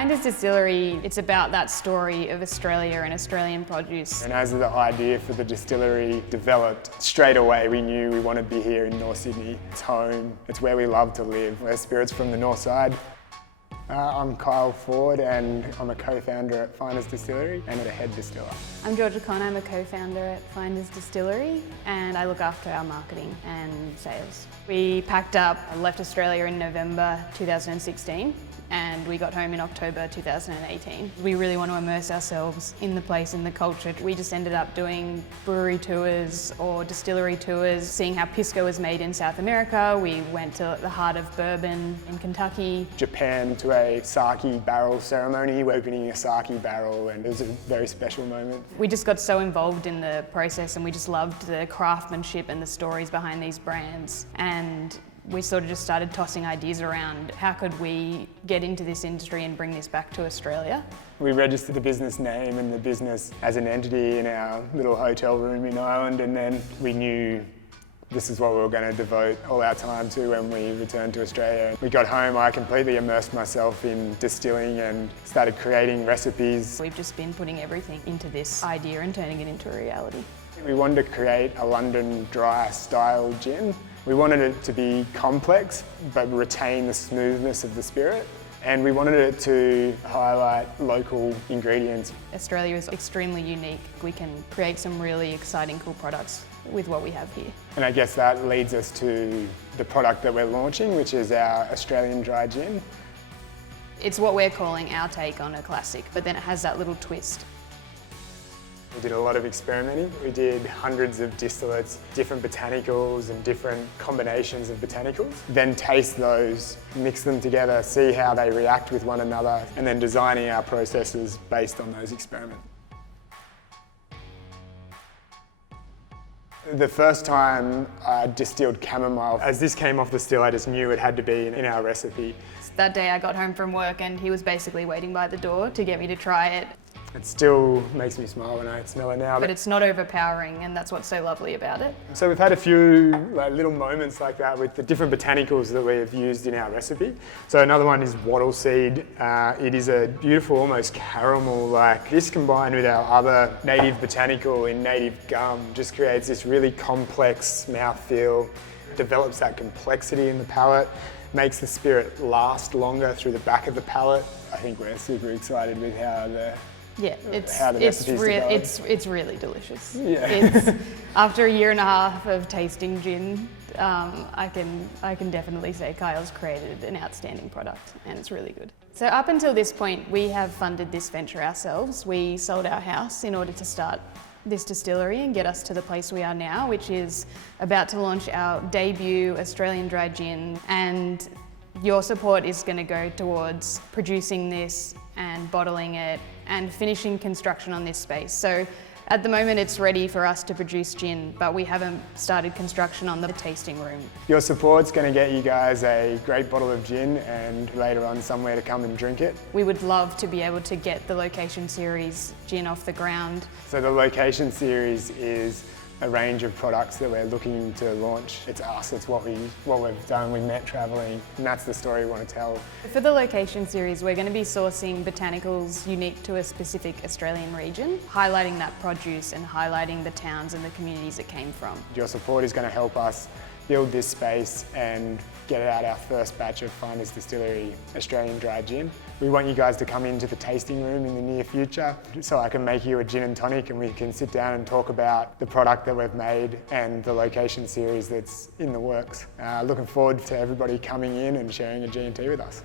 Finders Distillery, it's about that story of Australia and Australian produce. And as the idea for the distillery developed, straight away we knew we wanted to be here in North Sydney. It's home, it's where we love to live. We're spirits from the north side. I'm Kyle Ford and I'm a co-founder at Finders Distillery and a head distiller. I'm Georgia Connor, I'm a co-founder at Finders Distillery and I look after our marketing and sales. We packed up, left Australia in November 2016 and we got home in October 2018. We really want to immerse ourselves in the place, in the culture. We just ended up doing brewery tours or distillery tours, seeing how pisco is made in South America. We went to the heart of bourbon in Kentucky. Japan to a sake barrel ceremony, opening a sake barrel, and it was a very special moment. We just got so involved in the process and we just loved the craftsmanship and the stories behind these brands. And we sort of just started tossing ideas around how could we get into this industry and bring this back to Australia. We registered the business name and the business as an entity in our little hotel room in Ireland, and then we knew this is what we were going to devote all our time to when we returned to Australia. We got home, I completely immersed myself in distilling and started creating recipes. We've just been putting everything into this idea and turning it into a reality. We wanted to create a London dry style gin. We wanted it to be complex but retain the smoothness of the spirit, and we wanted it to highlight local ingredients. Australia is extremely unique. We can create some really exciting, cool products with what we have here. And I guess that leads us to the product that we're launching, which is our Australian dry gin. It's what we're calling our take on a classic, but then it has that little twist. We did a lot of experimenting. We did hundreds of distillates, different botanicals and different combinations of botanicals. Then taste those, mix them together, see how they react with one another, and then designing our processes based on those experiments. The first time I distilled chamomile, as this came off the still, I just knew it had to be in our recipe. That day I got home from work and he was basically waiting by the door to get me to try it. It still makes me smile when I smell it now. But it's not overpowering, and that's what's so lovely about it. So we've had a few little moments like that with the different botanicals that we've used in our recipe. So another one is wattle seed. It is a beautiful, almost caramel-like. This combined with our other native botanical in native gum just creates this really complex mouthfeel, develops that complexity in the palate, makes the spirit last longer through the back of the palate. I think we're super excited with how the it's really delicious. Yeah. After a year and a half of tasting gin, I can definitely say Kyle's created an outstanding product and it's really good. So up until this point, we have funded this venture ourselves. We sold our house in order to start this distillery and get us to the place we are now, which is about to launch our debut Australian dry gin, and your support is going to go towards producing this and bottling it and finishing construction on this space. So at the moment it's ready for us to produce gin, but we haven't started construction on the tasting room. Your support's going to get you guys a great bottle of gin and later on somewhere to come and drink it. We would love to be able to get the Location Series gin off the ground. So the Location Series is a range of products that we're looking to launch. It's us, it's what we've done. We met travelling, and that's the story we want to tell. For the Location Series, we're going to be sourcing botanicals unique to a specific Australian region, highlighting that produce and highlighting the towns and the communities it came from. Your support is going to help us build this space and get out our first batch of Finders Distillery Australian dry gin. We want you guys to come into the tasting room in the near future so I can make you a gin and tonic and we can sit down and talk about the product that we've made and the Location Series that's in the works. Looking forward to everybody coming in and sharing a G&T with us.